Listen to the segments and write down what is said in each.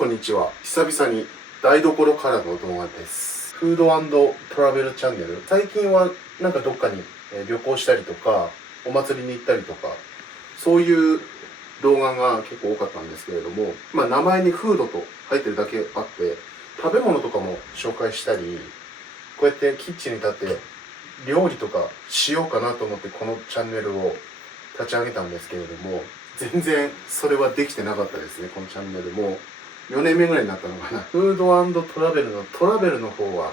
こんにちは。久々に台所からの動画です。フード&トラベルチャンネル。最近はなんかどっかに旅行したりとか、お祭りに行ったりとか、そういう動画が結構多かったんですけれども、名前にフードと入ってるだけあって、食べ物とかも紹介したり、こうやってキッチンに立って料理とかしようかなと思ってこのチャンネルを立ち上げたんですけれども、全然それはできてなかったですね。このチャンネルも4年目ぐらいになったのかな。フード&トラベルのトラベルの方は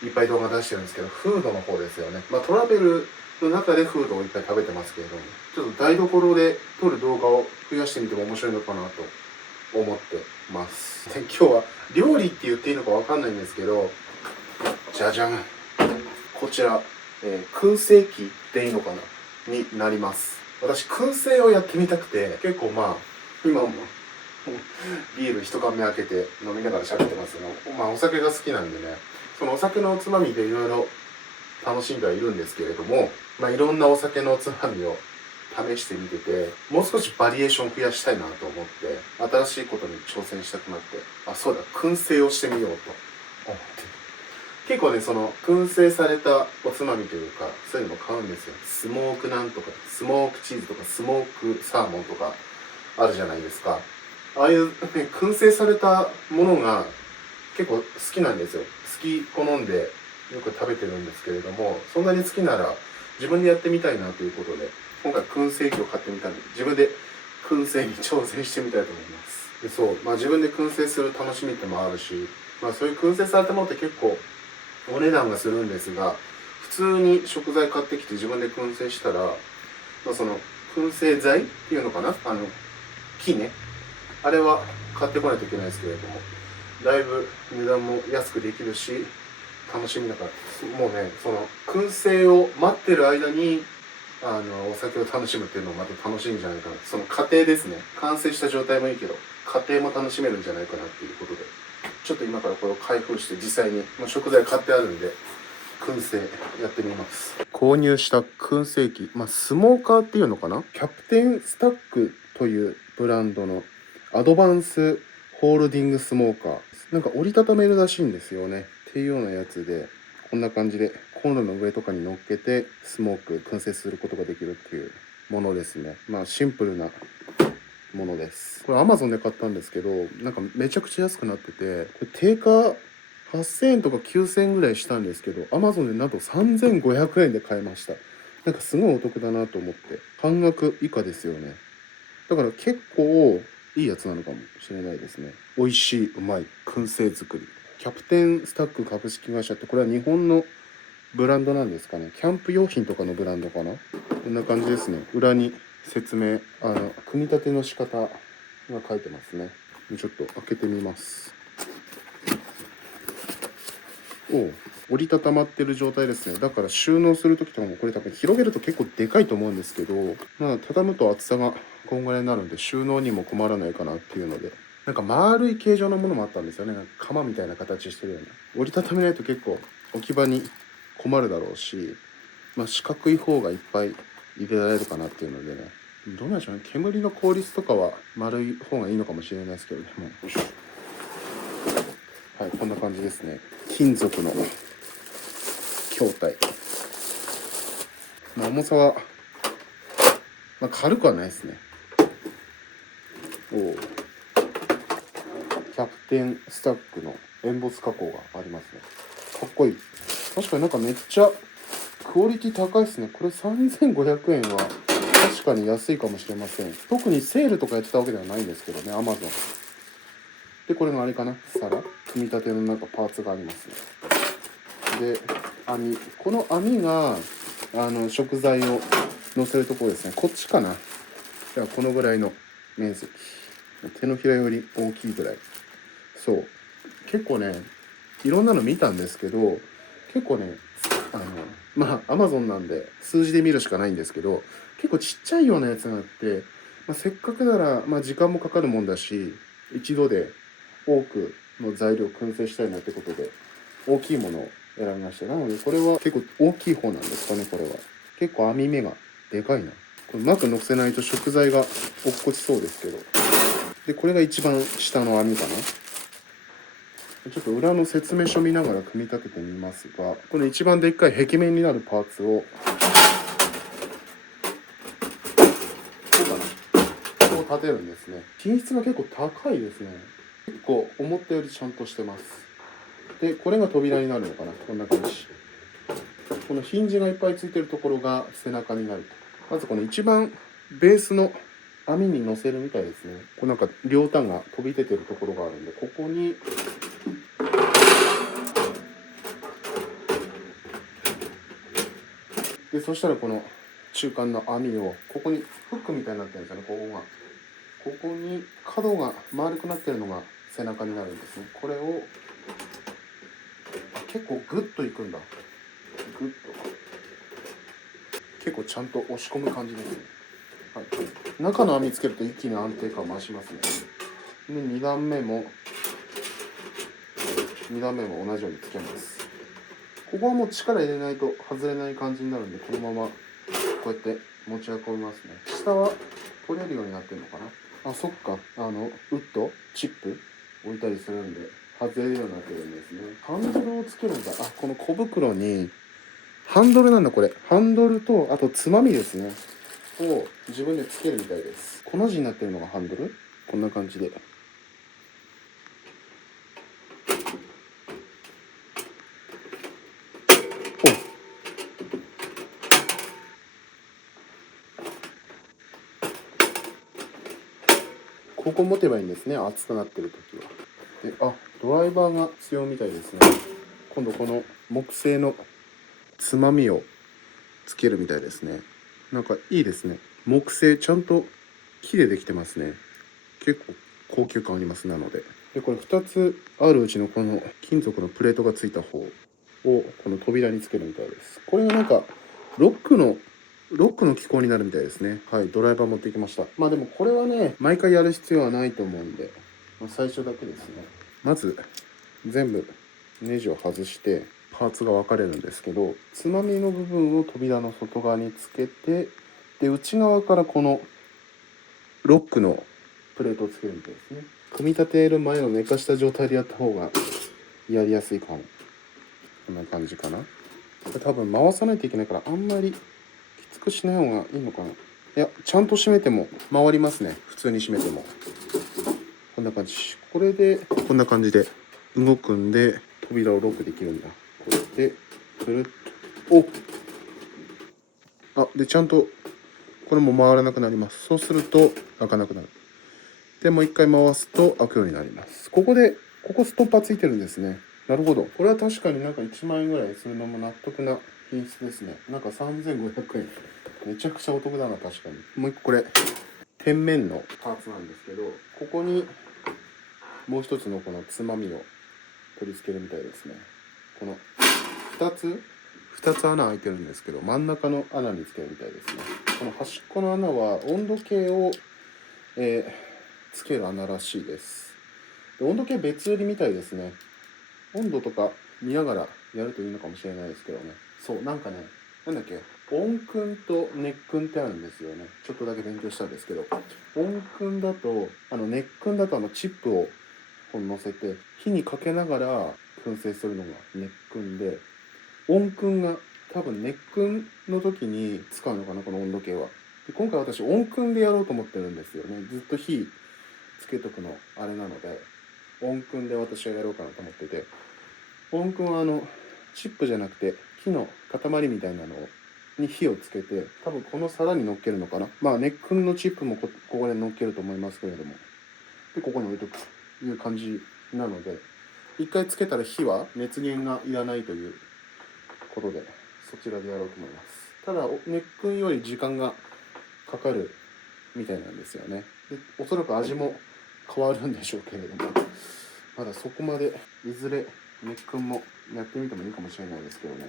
いっぱい動画出してるんですけど、フードの方ですよね。トラベルの中でフードをいっぱい食べてますけれども、ちょっと台所で撮る動画を増やしてみても面白いのかなと思ってます。で、今日は料理って言っていいのかわかんないんですけど、じゃじゃん。こちら、燻製機でいいのかなになります。私、燻製をやってみたくて、結構今もビール一缶目開けて飲みながら喋ってますけど、お酒が好きなんでね、そのお酒のおつまみでいろいろ楽しんではいるんですけれども、いろんなお酒のおつまみを試してみてて、もう少しバリエーション増やしたいなと思って、新しいことに挑戦したくなって、そうだ、燻製をしてみようと思って。結構ね、その燻製されたおつまみというか、そういうのも買うんですよ。スモークなんとか、スモークチーズとか、スモークサーモンとかあるじゃないですか。ああいう、ね、燻製されたものが結構好きなんですよ。好んでよく食べてるんですけれども、そんなに好きなら自分でやってみたいなということで、今回燻製機を買ってみたんで、自分で燻製に挑戦してみたいと思います。で、そう、自分で燻製する楽しみってもあるし、そういう燻製されたものって結構お値段がするんですが、普通に食材買ってきて自分で燻製したら、その燻製剤っていうのかな、木ね、あれは買ってこないといけないですけれども、だいぶ値段も安くできるし楽しみだから、もうね、その燻製を待ってる間にお酒を楽しむっていうのもまた楽しいんじゃないかな。その過程ですね。完成した状態もいいけど過程も楽しめるんじゃないかなっていうことで、ちょっと今からこれを開封して実際に食材買ってあるんで燻製やってみます。購入した燻製機、スモーカーっていうのかな、キャプテンスタックというブランドのアドバンスホールディングスモーカー、なんか折りたためるらしいんですよねっていうようなやつで、こんな感じでコンロの上とかに乗っけてスモーク燻製することができるっていうものですね。シンプルなものです。これ Amazon で買ったんですけど、なんかめちゃくちゃ安くなってて、これ定価8000円とか9000円ぐらいしたんですけど、Amazon でなんと3500円で買えました。なんかすごいお得だなと思って、半額以下ですよね。だから結構いいやつなのかもしれないですね。美味しい、うまい、燻製作り。キャプテンスタック株式会社って、これは日本のブランドなんですかね。キャンプ用品とかのブランドかな。こんな感じですね。裏に説明、組み立ての仕方が書いてますね。ちょっと開けてみます。折りたたまってる状態ですね。だから収納するときとかも、これ多分広げると結構でかいと思うんですけど、畳むと厚さがこんぐらいになるんで収納にも困らないかなっていうので、なんか丸い形状のものもあったんですよね。なんか鎌みたいな形してるような。折りたためないと結構置き場に困るだろうし、四角い方がいっぱい入れられるかなっていうのでね。どうなんでしょうね。煙の効率とかは丸い方がいいのかもしれないですけどね。はい、こんな感じですね。金属の筐体。重さは、軽くはないですね。キャプテンスタックのエンボス加工がありますね。かっこいい。確かになんかめっちゃクオリティ高いですね。これ3500円は確かに安いかもしれません。特にセールとかやってたわけではないんですけどね、Amazon。で、これがあれかな、皿。組み立てのなんかパーツがありますね。で、網。この網が、食材を乗せるところですね。こっちかな。じゃあ、このぐらいの面積。手のひらより大きいぐらい。そう。結構ね、いろんなの見たんですけど、結構ね、Amazon なんで数字で見るしかないんですけど、結構ちっちゃいようなやつがあって、せっかくなら、時間もかかるもんだし、一度で多くの材料を燻製したいなってことで、大きいものを選びました。なので、これは結構大きい方なんですかね、これは。結構網目がでかいな。これうまく乗せないと食材が落っこちそうですけど。で、これが一番下の網かな。ちょっと裏の説明書見ながら組み立ててみますが、この一番でっかい壁面になるパーツを、こうかな。こう立てるんですね。品質が結構高いですね。結構思ったよりちゃんとしてます。で、これが扉になるのかな。こんな感じ。このヒンジがいっぱいついてるところが背中になると。まずこの一番ベースの網に乗せるみたいですね。こうなんか両端が飛び出てるところがあるんで、ここにで、そしたらこの中間の網をここにフックみたいになってるんですよね。ここに角が丸くなってるのが背中になるんですね。これを結構グッといくんだ。グッと結構ちゃんと押し込む感じですね。はい、中の網つけると一気に安定感増しますね。で、2段目も同じようにつけます。ここはもう力入れないと外れない感じになるんで、このままこうやって持ち運びますね。下は取れるようになってるのかな。あ、そっか。ウッドチップ置いたりするんで外れるようになってるんですね。ハンドルをつけるんだ。あ、この小袋にハンドルなんだ。これハンドルと、あとつまみですねを自分でつけるみたいです。この字になってるのがハンドル。こんな感じで。ここ持てばいいんですね。熱くなってる時は。で、あ、ドライバーが必要みたいですね。今度この木製のつまみをつけるみたいですね。なんかいいですね。木製ちゃんと木でできてますね。結構高級感あります。なので。で、これ2つあるうちのこの金属のプレートがついた方をこの扉につけるみたいです。これがなんかロックの機構になるみたいですね。はい、ドライバー持ってきました。まあでもこれはね、毎回やる必要はないと思うんで、最初だけですね。まず全部ネジを外してパーツが分かれるんですけど、つまみの部分を扉の外側につけて、で内側からこのロックのプレートをつけるみたいですね。組み立てる前の寝かした状態でやった方がやりやすいかも。こんな感じかな。多分回さないといけないからあんまりきつくしない方がいいのかな。いや、ちゃんと閉めても回りますね。普通に閉めてもこんな感じ。これでこんな感じで動くんで扉をロックできるんだ。こうやってくるっと、でちゃんとこれも回らなくなります。そうすると開かなくなる。でもう一回回すと開くようになります。ここストッパーついてるんですね。なるほど。これは確かになんか1万円ぐらいするのも納得な品質ですね。なんか3500円。めちゃくちゃお得だな、確かに。もう一個これ、天面のパーツなんですけど、ここにもう一つのこのつまみを取り付けるみたいですね。この2つ穴開いてるんですけど、真ん中の穴につけるみたいですね。この端っこの穴は温度計を、つける穴らしいです。で、温度計別売りみたいですね。温度とか見ながらやるといいのかもしれないですけどね。そう、なんかね、なんだっけ、温燻と熱燻ってあるんですよね。ちょっとだけ勉強したんですけど、温燻だと、熱燻だとチップを乗せて火にかけながら燻製するのが熱燻で、温燻が多分熱燻の時に使うのかな、この温度計は。で、今回私温燻でやろうと思ってるんですよね。ずっと火つけとくのあれなので、温燻で私はやろうかなと思ってて、温燻はチップじゃなくて木の塊みたいなのに火をつけて、多分この皿に乗っけるのかな。まあ熱燻のチップもここで乗っけると思いますけれども、でここに置いとくという感じなので、一回つけたら火は熱源がいらないということで、そちらでやろうと思います。ただ熱燻より時間がかかるみたいなんですよね。でおそらく味も変わるんでしょうけれども、まだそこまでいずれ熱燻もやってみてもいいかもしれないですけどね。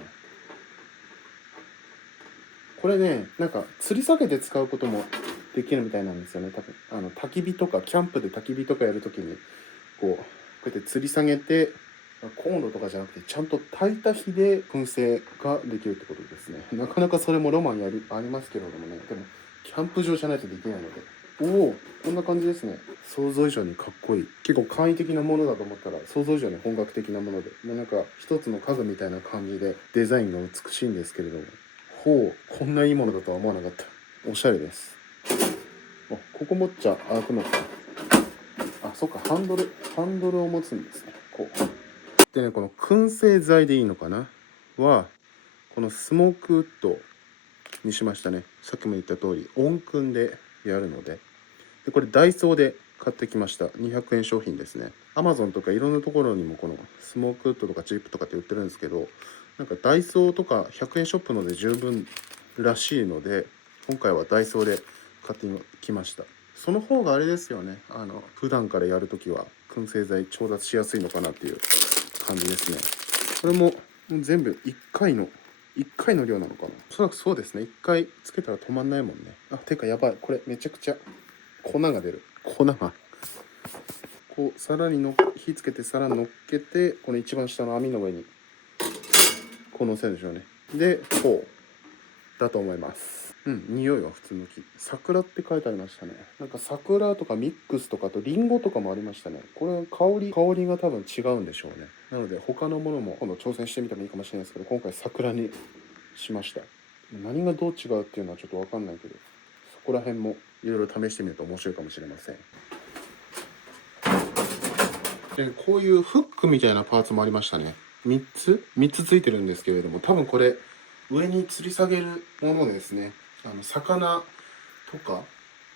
これね、なんか吊り下げて使うこともできるみたいなんですよね。多分焚き火とかキャンプで焚き火とかやるときにこうやって吊り下げて、コンロとかじゃなくてちゃんと焚いた火で燻製ができるってことですね。なかなかそれもロマンありますけれどもね。でもキャンプ場じゃないとできないので、おお、こんな感じですね。想像以上にかっこいい。結構簡易的なものだと思ったら想像以上に本格的なもので、もうなんか一つの家具みたいな感じでデザインが美しいんですけれども、ほう、こんないいものだとは思わなかった。おしゃれです。あ、ここ持っちゃ開くのか。あ、そっか、ハンドルを持つんですね。こうでね、この燻製材でいいのかなは、このスモークウッドにしましたね。さっきも言った通り温燻でやるので、これダイソーで買ってきました。200円商品ですね。アマゾンとかいろんなところにもこのスモークウッドとかチップとかって売ってるんですけど、なんかダイソーとか100円ショップので十分らしいので、今回はダイソーで買ってきました。その方があれですよね、普段からやるときは燻製剤調達しやすいのかなっていう感じですね。これも全部1回の量なのかな。おそらくそうですね。1回つけたら止まんないもんね。あ、てかやばい。これめちゃくちゃ粉が出る。粉が。こう、皿に火つけて皿に乗っけて、この一番下の網の上に、こう乗せるんでしょうね。で、こう、だと思います。うん、匂いは普通の木。桜って書いてありましたね。なんか桜とかミックスとかとリンゴとかもありましたね。これ香りが多分違うんでしょうね。なので他のものも今度挑戦してみてもいいかもしれないですけど、今回桜にしました。何がどう違うっていうのはちょっとわかんないけど、そこら辺もいろいろ試してみると面白いかもしれません。で、こういうフックみたいなパーツもありましたね。3つついてるんですけれども、多分これ上に吊り下げるものですね。魚とか、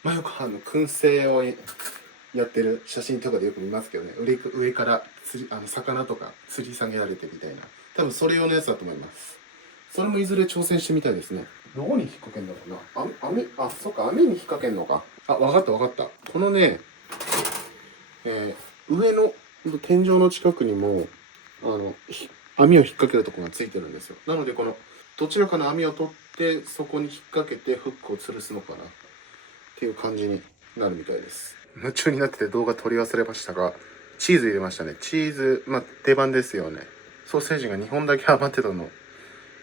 まあ、よく燻製をやってる写真とかでよく見ますけどね、上から魚とか吊り下げられてみたいな、多分それ用のやつだと思います。それもいずれ挑戦してみたいですね。どこに引っ掛けんだろうな。そっか、網に引っ掛けんのか。あ、わかったわかった。このね、上の天井の近くにも網を引っ掛けるところがついてるんですよ。なのでこのどちらかの網を取ってそこに引っ掛けてフックを吊るすのかなっていう感じになるみたいです。夢中になってて動画撮り忘れましたが、チーズ入れましたね。チーズ、まあ定番ですよね。ソーセージが2本だけ余ってたのを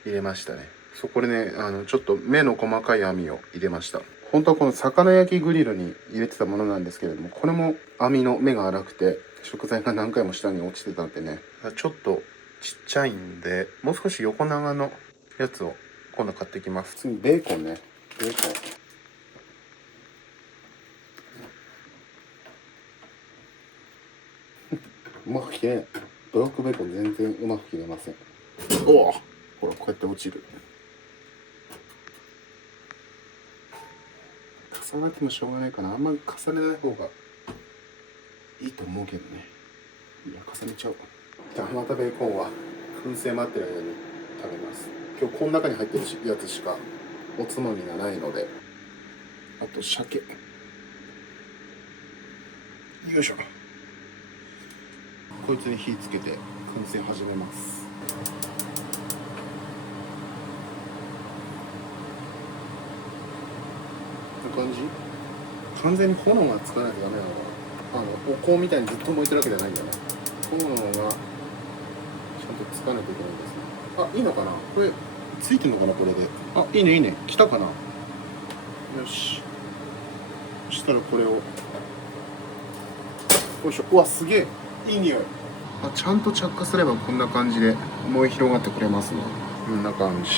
入れましたね。そこでね、ちょっと目の細かい網を入れました。本当はこの魚焼きグリルに入れてたものなんですけれども、これも網の目が粗くて食材が何回も下に落ちてたんでね、ちょっとちっちゃいんで、もう少し横長のやつを今度買ってきます。次ベーコンね。ベーコン。うまく切れない。ブロックベーコン全然うまく切れません。おお、ほらこうやって落ちる。重なってもしょうがないかな。あんまり重ねない方がいいと思うけどね。いや、重ねちゃう。じゃあまたベーコンは燻製待ってる間に食べます。今日この中に入ってるやつしかおつまみがないので、あと鮭。よいしょ。こいつに火つけて燻製始めます。こんな感じ。完全に炎がつかないとダメなのかな。お香みたいにずっと燃えてるわけじゃないんだね。炎がちゃんとつかないといけないんですね。あ、いいのかなこれ。ついてんのかなこれで。あ、いいねいいね。来たかな。よし。そしたらこれを。よいしょ。うわ、すげえ。いい匂い。あ、ちゃんと着火すればこんな感じで燃え広がってくれますね。こんな感じ。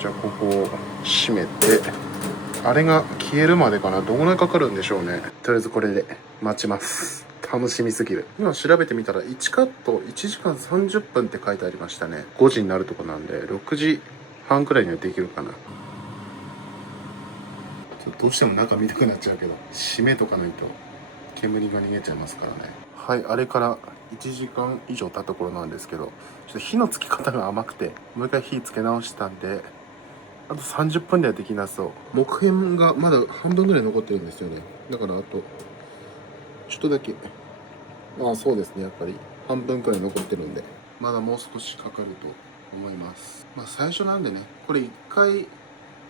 じゃあここを閉めて、あれが消えるまでかな。どのぐらいかかるんでしょうね。とりあえずこれで待ちます。楽しみすぎる。今調べてみたら1カット1時間30分って書いてありましたね。5時になるとこなんで6時半くらいにはできるかな。どうしても中見たくなっちゃうけど、閉めとかないと煙が逃げちゃいますからね。はい、あれから1時間以上経った頃なんですけど、ちょっと火のつき方が甘くてもう一回火つけ直したんで、あと30分ではできなそう。木片がまだ半分ぐらい残ってるんですよね。だからあとちょっとだけ、ああそうですね、やっぱり半分くらい残ってるんで、まだもう少しかかると思います。まあ最初なんでね、これ1回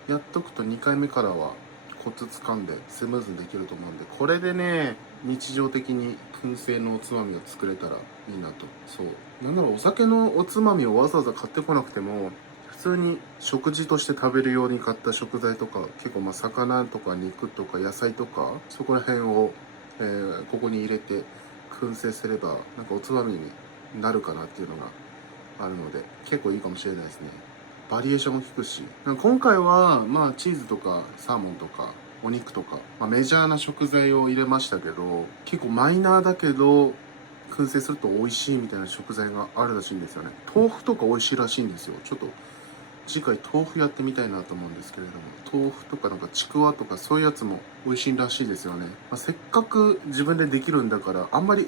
やっとくと2回目からはコツ掴んでスムーズにできると思うんで、これでね日常的に燻製のおつまみを作れたらいいなと。そうなんならお酒のおつまみをわざわざ買ってこなくても普通に食事として食べるように買った食材とか、結構魚とか肉とか野菜とか、そこら辺を、ここに入れて燻製すればなんかおつまみになるかなっていうのがあるので、結構いいかもしれないですね。バリエーションも効くし、今回はチーズとかサーモンとかお肉とか、メジャーな食材を入れましたけど、結構マイナーだけど燻製すると美味しいみたいな食材があるらしいんですよね。豆腐とか美味しいらしいんですよ。ちょっと次回豆腐やってみたいなと思うんですけれども、豆腐とかちくわとかそういうやつも美味しいらしいですよね。せっかく自分でできるんだから、あんまり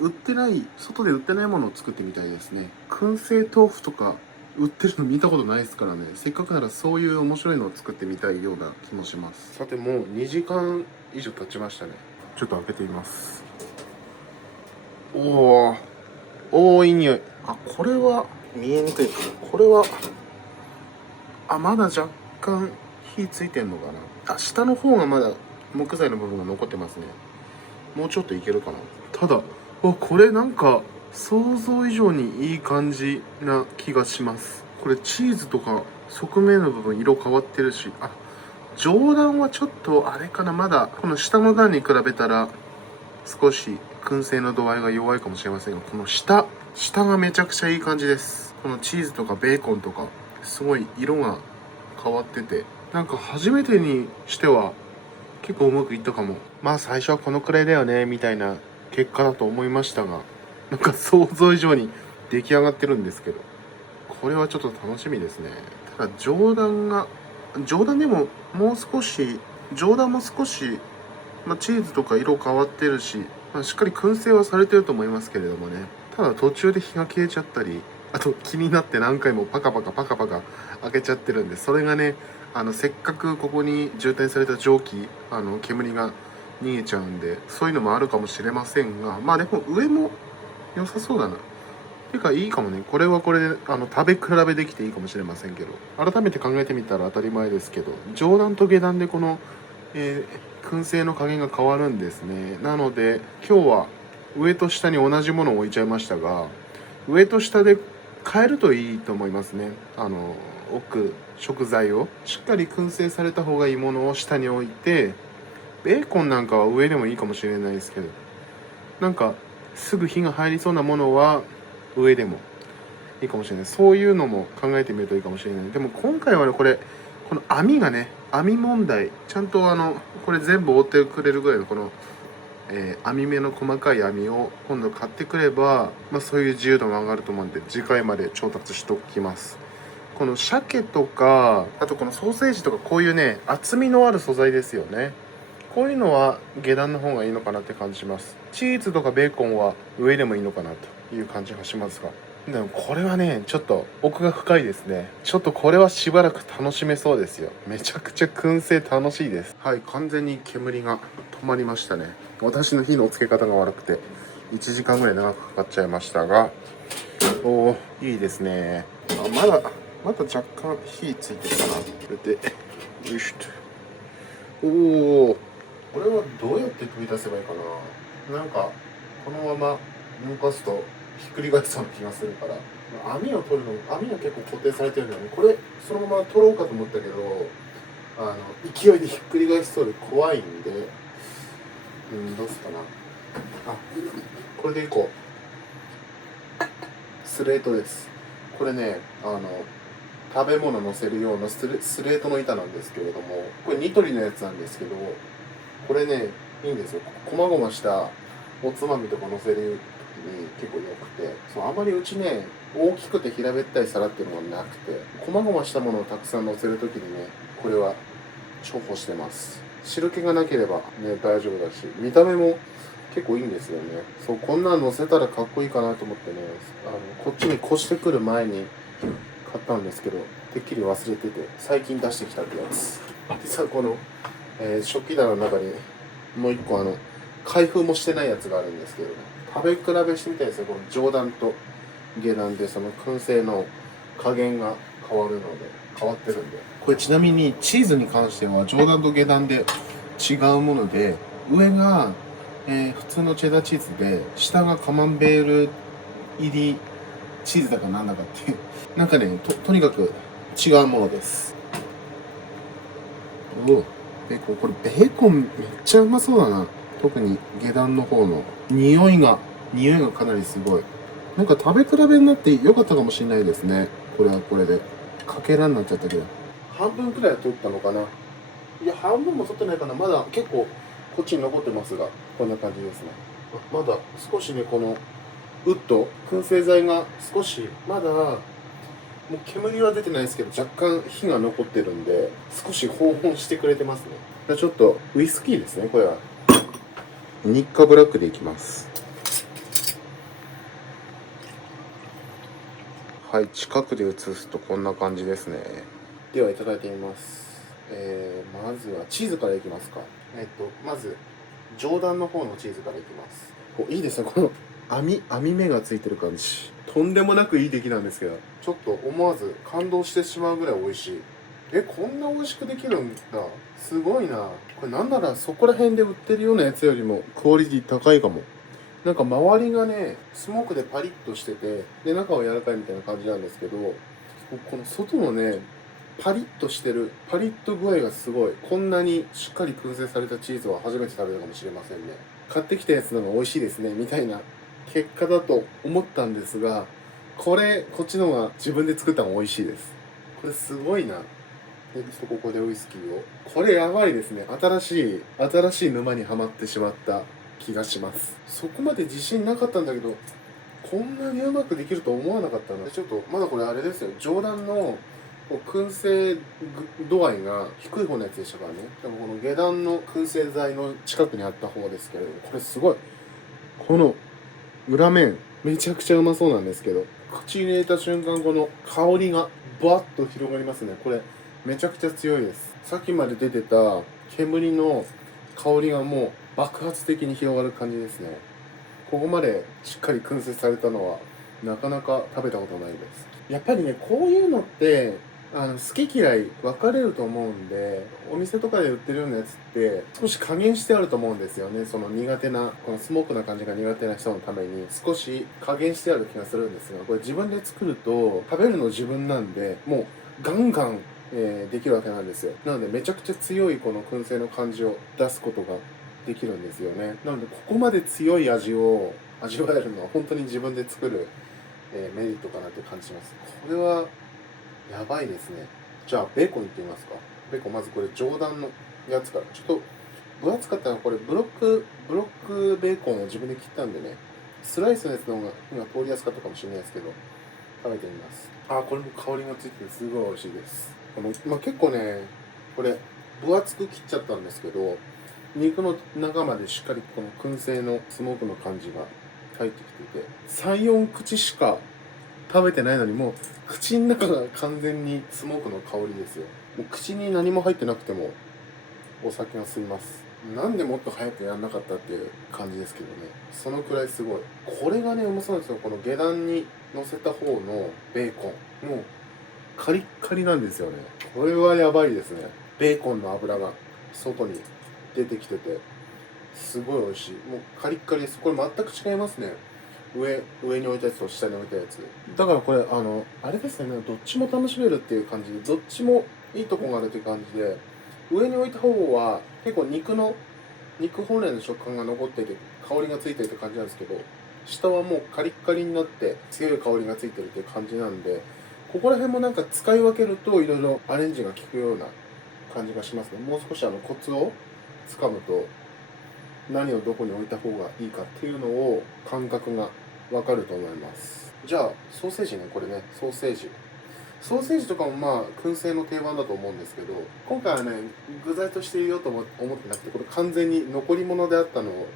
外で売ってないものを作ってみたいですね。燻製豆腐とか売ってるの見たことないですからね。せっかくならそういう面白いのを作ってみたいような気もします。さて、もう2時間以上経ちましたね。ちょっと開けてみます。おー、いい匂い。これは見えにくいかな。これはまだ若干火ついてんのかな。下の方がまだ木材の部分が残ってますね。もうちょっといけるかな。ただこれなんか想像以上にいい感じな気がします。これチーズとか側面の部分色変わってるし、上段はちょっとあれかな。まだこの下の段に比べたら少し燻製の度合いが弱いかもしれませんが、この下がめちゃくちゃいい感じです。このチーズとかベーコンとかすごい色が変わってて、なんか初めてにしては結構うまくいったかも。最初はこのくらいだよねみたいな結果だと思いましたが、なんか想像以上に出来上がってるんですけど、これはちょっと楽しみですね。ただ上段でももう少し、上段も少し、チーズとか色変わってるし、しっかり燻製はされてると思いますけれどもね。ただ途中で火が消えちゃったり、あと気になって何回もパカパカ開けちゃってるんで、それがね、せっかくここに充填された蒸気、煙が逃げちゃうんで、そういうのもあるかもしれませんが、でも上も良さそうだな。ていうかいいかもね。これはこれで食べ比べできていいかもしれませんけど、改めて考えてみたら当たり前ですけど、上段と下段でこの、燻製の加減が変わるんですね。なので今日は上と下に同じものを置いちゃいましたが、上と下で変えるといいと思いますね。置く食材をしっかり燻製された方がいいものを下に置いて、ベーコンなんかは上でもいいかもしれないですけど、なんかすぐ火が入りそうなものは上でもいいかもしれない。そういうのも考えてみるといいかもしれない。でも今回はね、この網がね、網問題、ちゃんとこれ全部覆ってくれるぐらいのこの、網目の細かい網を今度買ってくれば、そういう自由度が上がると思うんで、次回まで調達しておきます。この鮭とか、あとこのソーセージとか、こういうね、厚みのある素材ですよね。こういうのは下段の方がいいのかなって感じします。チーズとかベーコンは上でもいいのかなという感じがしますが。でもこれはね、ちょっと奥が深いですね。ちょっとこれはしばらく楽しめそうですよ。めちゃくちゃ燻製楽しいです。はい、完全に煙が止まりましたね。私の火のつけ方が悪くて1時間ぐらい長くかかっちゃいましたが、いいですね。まだ若干火ついてるかな。これでよいしょと。これはどうやって取り出せばいいかな。なんかこのまま動かすとひっくり返しそうな気がするから、網は結構固定されてるんだよね。これそのまま取ろうかと思ったけど、勢いでひっくり返しそうで怖いんで、どうすかな。これでいこう。スレートです。これね、食べ物乗せるようなスレートの板なんですけれども、これニトリのやつなんですけど、これね、いいんですよ。こまごましたおつまみとか乗せる時に結構良くて、あまりうちね、大きくて平べったい皿っていうのがなくて、こまごましたものをたくさん乗せる時にね、これは重宝してます。汁気がなければね、大丈夫だし、見た目も結構いいんですよね。こんなの乗せたらかっこいいかなと思ってね、こっちに越してくる前に買ったんですけど、てっきり忘れてて、最近出してきたってやつ。実はこの、食器棚の中にもう一個開封もしてないやつがあるんですけどね、食べ比べしてみたいですね。この上段と下段でその燻製の加減が変わってるんで。これちなみにチーズに関しては上段と下段で違うもので、上が、普通のチェダーチーズで、下がカマンベール入りチーズだかなんだかっていうなんかね、とにかく違うものです。お、ベーコン、これベーコンめっちゃうまそうだな。特に下段の方の匂いがかなりすごい。なんか食べ比べになって良かったかもしれないですね。これはこれで。かけらになっちゃったけど。半分くらいは取ったのかな。いや、半分も取ってないかな。まだ結構こっちに残ってますが、こんな感じですね。まだ少しね、このウッド、燻製剤が少し、まだ、もう煙は出てないですけど、若干火が残ってるんで、少し保温してくれてますね。じゃあちょっとウイスキーですね、これは。ニッカブラックでいきます。はい、近くで映すとこんな感じですね。では、いただいてみます。まずはチーズからいきますか。まず、上段の方のチーズからいきます。いいですね、この網目がついてる感じ。とんでもなくいい出来なんですけど、ちょっと思わず感動してしまうぐらい美味しい。こんな美味しくできるんだ。すごいな。これなんならそこら辺で売ってるようなやつよりもクオリティ高いかも。なんか周りがね、スモークでパリッとしてて、で、中は柔らかいみたいな感じなんですけど、この外のね、パリッとしてる、パリッと具合がすごい。こんなにしっかり燻製されたチーズは初めて食べたかもしれませんね。買ってきたやつの方が美味しいですね、みたいな結果だと思ったんですが、こっちの方が自分で作った方が美味しいです。これすごいな。で、ここでウイスキーを。これやばいですね。新しい沼にはまってしまった気がします。そこまで自信なかったんだけど、こんなにうまくできると思わなかったな。ちょっと、まだこれあれですよ。上段の燻製度合いが低い方のやつでしたからね。でもこの下段の燻製剤の近くにあった方ですけれど、これすごい。この裏面、めちゃくちゃうまそうなんですけど、口に入れた瞬間、この香りがバッと広がりますね。これ、めちゃくちゃ強いです。さっきまで出てた煙の香りがもう爆発的に広がる感じですね。ここまでしっかり燻製されたのはなかなか食べたことないです。やっぱりね、こういうのって好き嫌い分かれると思うんで、お店とかで売ってるようなやつって少し加減してあると思うんですよね。その苦手な、このスモークな感じが苦手な人のために少し加減してある気がするんですが、これ自分で作ると食べるの自分なんで、もうガンガンできるわけなんですよ。なのでめちゃくちゃ強いこの燻製の感じを出すことができるんですよね。なのでここまで強い味を味わえるのは本当に自分で作る、メリットかなって感じします。これはやばいですね。じゃあベーコンいってみますか。ベーコンまずこれ上段のやつから。ちょっと分厚かったのはこれブロックベーコンを自分で切ったんでね、スライスのやつの方が今通りやすかったかもしれないですけど、食べてみます。これも香りがついててすごい美味しいです。結構ね、これ分厚く切っちゃったんですけど、肉の中までしっかりこの燻製のスモークの感じが入ってきてて、3、4口しか食べてないのに、もう口の中が完全にスモークの香りですよ。もう口に何も入ってなくてもお酒が進みます。なんでもっと早くやんなかったっていう感じですけどね。そのくらいすごい。これがね、うまそうなんですよ。この下段に乗せた方のベーコン。もうカリッカリなんですよね。これはやばいですね。ベーコンの脂が外に出てきてて、すごい美味しい。もうカリッカリです。これ全く違いますね。上に置いたやつと下に置いたやつ。だからこれ、あれですね、どっちも楽しめるっていう感じで、どっちもいいとこがあるっていう感じで、上に置いた方は結構肉本来の食感が残ってて、香りがついてるって感じなんですけど、下はもうカリッカリになって強い香りがついてるっていう感じなんで、ここら辺もなんか使い分けるといろいろアレンジが効くような感じがしますね。もう少しコツをつかむと、何をどこに置いた方がいいかっていうのを感覚がわかると思います。じゃあソーセージね、これね、ソーセージとかもまあ燻製の定番だと思うんですけど、今回はね、具材として入れようと思ってなくて、これ完全に残り物であったのを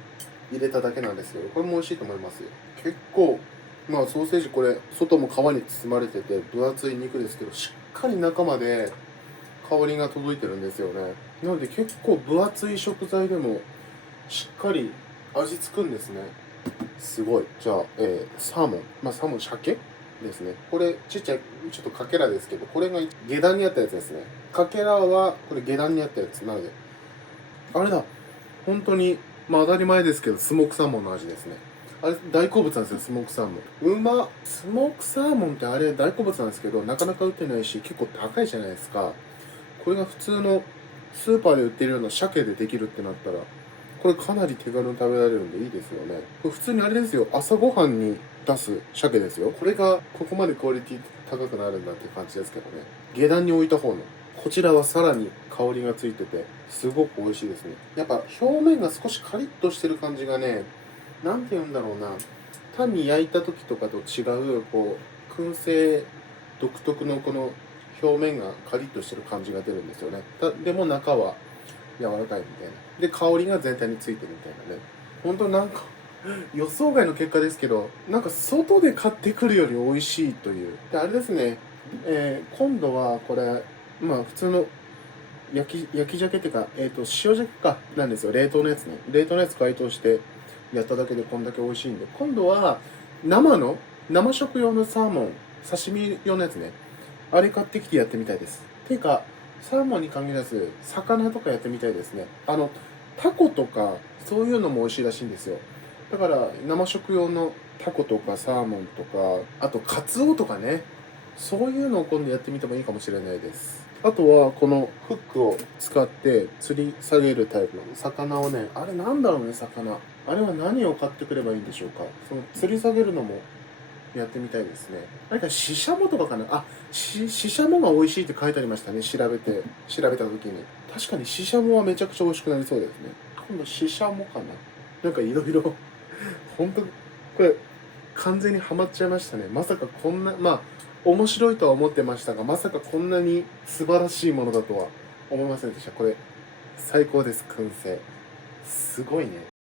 入れただけなんですけど、これも美味しいと思いますよ。結構まあソーセージ、これ外も皮に包まれてて分厚い肉ですけど、しっかり中まで香りが届いてるんですよね。なので結構分厚い食材でもしっかり味付くんですね。すごい。じゃあ、サーモン。サーモン、鮭ですね。これ、ちっちゃい、ちょっとかけらですけど、これが下段にあったやつですね。かけらは、これ下段にあったやつ。なので、あれだ。本当に、当たり前ですけど、スモークサーモンの味ですね。あれ大好物なんですよ、スモークサーモン。うまっ。スモークサーモンってあれ大好物なんですけど、なかなか売ってないし結構高いじゃないですか。これが普通のスーパーで売ってるような鮭でできるってなったら、これかなり手軽に食べられるんでいいですよね。これ普通にあれですよ、朝ごはんに出す鮭ですよ。これがここまでクオリティ高くなるんだって感じですけどね。下段に置いた方のこちらはさらに香りがついててすごく美味しいですね。やっぱ表面が少しカリッとしてる感じがね、なんて言うんだろうな、単に焼いた時とかと違うこう燻製独特のこの表面がカリッとしてる感じが出るんですよね。でも中は柔らかいみたいな。で香りが全体についてるみたいなね。本当なんか予想外の結果ですけど、なんか外で買ってくるより美味しいという。であれですね、今度はこれまあ普通の焼き鮭っていうか、塩鮭かなんですよ。冷凍のやつね。冷凍のやつ解凍してやっただけでこんだけ美味しいんで、今度は生食用のサーモン、刺身用のやつね。あれ買ってきてやってみたいです。ていうか、サーモンに限らず、魚とかやってみたいですね。タコとか、そういうのも美味しいらしいんですよ。だから、生食用のタコとかサーモンとか、あとカツオとかね。そういうのを今度やってみてもいいかもしれないです。あとは、このフックを使って吊り下げるタイプの魚をね、あれなんだろうね、魚。あれは何を買ってくればいいんでしょうか。その吊り下げるのもやってみたいですね。何かシシャモとかかなあ、シシャモが美味しいって書いてありましたね。調べた時に。確かにシシャモはめちゃくちゃ美味しくなりそうですね。今度シシャモかななんかいろいろ、本当これ、完全にハマっちゃいましたね。まさかこんな、まあ、面白いとは思ってましたが、まさかこんなに素晴らしいものだとは思いませんでした。これ、最高です、燻製。すごいね。